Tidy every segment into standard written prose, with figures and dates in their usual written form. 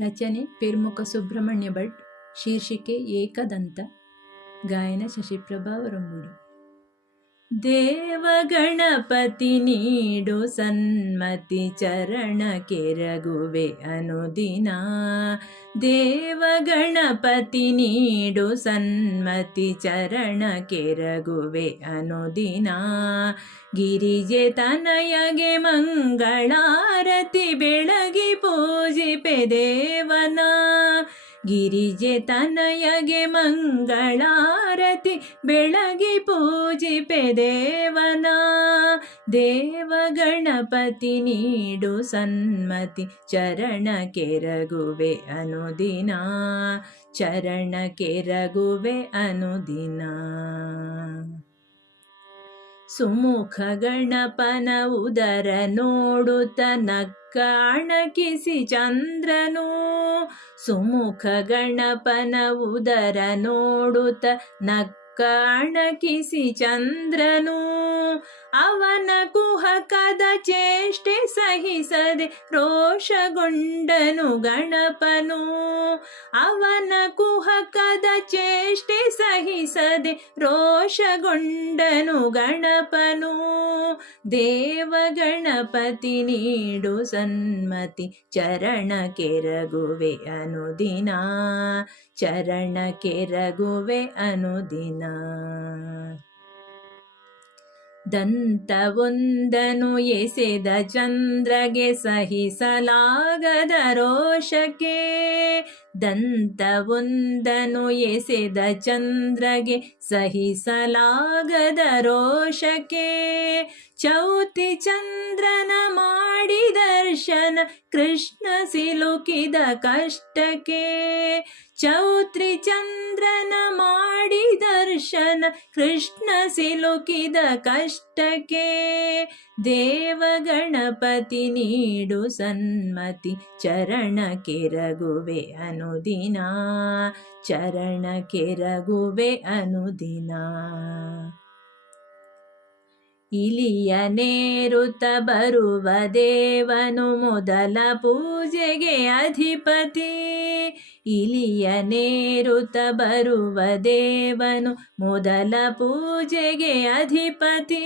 ರಚನೆ ಪೇರ್ಮುಖ ಸುಬ್ರಹ್ಮಣ್ಯ ಭಟ್. ಶೀರ್ಷಿಕೆ ಏಕದಂತ. ಗಾಯನ ಶಶಿಪ್ರಭಾ ಅವರೊಂಬುಡು. ದೇವ ಗಣಪತಿ ನೀಡು ಸನ್ಮತಿ ಚರಣ ಕೆರಗುವೆ ಅನುದಿನ. ದೇವ ಗಣಪತಿ ನೀಡು ಸನ್ಮತಿ ಚರಣ ಕೆರಗುವೆ ಅನುದಿನ. ಗಿರಿಜೆ ತನಯಗೆ ಮಂಗಳಾರತಿ ಬೆಳಗಿ ಪೂಜಿಪೆ ದೇವನ. ಗಿರಿಜೆ ತನಯಗೆ ಮಂಗಳಾರತಿ ಬೆಳಗಿ ಪೂಜಿಪೆ ದೇವನ. ದೇವ ಗಣಪತಿ ನೀಡು ಸನ್ಮತಿ ಚರಣ ಕೆರಗುವೆ ಅನುದಿನ. ಚರಣ ಕೆರಗುವೆ ಅನುದಿನ. ಸುಮುಖ ಗಣಪನ ಉದರ ನೋಡುತ್ತ ನಕ್ಕ ಅಣಕಿಸಿ ಚಂದ್ರನು. ಸುಮುಖ ಗಣಪನ ಉದರ ನೋಡುತ್ತ ನಕ್ಕ ಅಣಕಿಸಿ ಚಂದ್ರನು. ಅವನ ಕುಹಕದ ಚೇಷ್ಟೆ ಸಹಿಸದೆ ರೋಷಗೊಂಡನು ಗಣಪನು. ಅವನ ಕುಹಕದ ಚೇಷ್ಟೆ ಸಹಿಸದೆ ರೋಷಗೊಂಡನು ಗಣಪನು. ದೇವ ಗಣಪತಿ ನೀಡು ಸನ್ಮತಿ ಚರಣ ಕೆರಗುವೆ ಅನುದಿನ. ಚರಣ ಕೆರಗುವೆ ಅನುದಿನ. ದಂತವೊಂದನು ಎಸೆದ ಚಂದ್ರಗೆ ಸಹಿಸಲಾಗದ ರೋಷಕ್ಕೆ. ದಂತವೊಂದನು ಎಸೆದ ಚಂದ್ರಗೆ ಸಹಿಸಲಾಗದ ರೋಷಕ್ಕೆ. ಚೌತಿ ಚಂದ್ರನ ಮಾಡಿ ದರ್ಶನ ಕೃಷ್ಣ ಸಿಲುಕಿದ ಕಷ್ಟಕ್ಕೆ. ಚೌತ್ರಿ ಚಂದ್ರನ ಮಾಡಿ ದರ್ಶನ ಕೃಷ್ಣ ಸಿಲುಕಿದ ಕಷ್ಟಕ್ಕೆ. ದೇವ ಗಣಪತಿ ನೀಡು ಸನ್ಮತಿ ಚರಣ ಕೆರಗುವೆ ಅನುದಿನ. ಚರಣ ಕೆರಗುವೆ ಅನುದಿನ. ಇಲಿಯ ನೇರುತ್ತ ಬರುವ ದೇವನು ಮೊದಲ ಪೂಜೆಗೆ ಅಧಿಪತಿ. ಇಲಿಯ ನೇರುತ್ತ ಬರುವ ದೇವನು ಮೊದಲ ಪೂಜೆಗೆ ಅಧಿಪತಿ.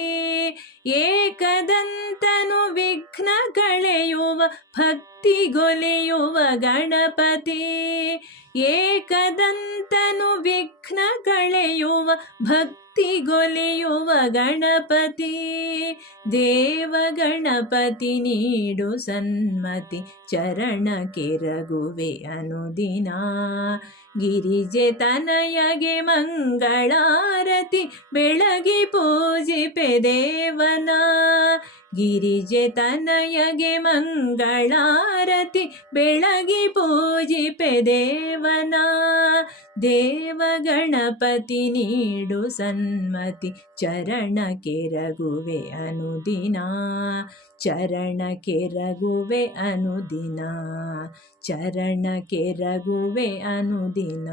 ಏಕದಂತನು ವಿಘ್ನ ಕಳೆಯುವ ಭಕ್ತಿಗೊಲಿಯುವ ಗಣಪತಿ. ಏಕದಂತನು ವಿಘ್ನ ಕಳೆಯುವ ಭಕ್ತಿಗೊಲಿಯುವ ಗಣಪತಿ. ದೇವ ಗಣಪತಿ ನೀಡು ಸನ್ಮತಿ ಚರಣ ಕೆರಗುವೆ ಅನುದಿನ. ಗಿರಿಜೆ ತನಯಗೆ ಮಂಗಳಾರತಿ ಬೆಳಗಿ ಪೂಜಿಪೆ ದೇವನ. ಗಿರಿಜೆ ತನಯಗೆ ಮಂಗಳಾರತಿ ಬೆಳಗಿ ಪೂಜಿಪೆ ದೇವನ. ದೇವ ಗಣಪತಿ ನೀಡು ಸನ್ಮತಿ ಚರಣ ಕೆರಗುವೆ ಅನುದಿನ. ಚರಣ ಕೆರಗುವೆ ಅನುದಿನ. ಚರಣ ಕೆರಗುವೆ ಅನುದಿನ.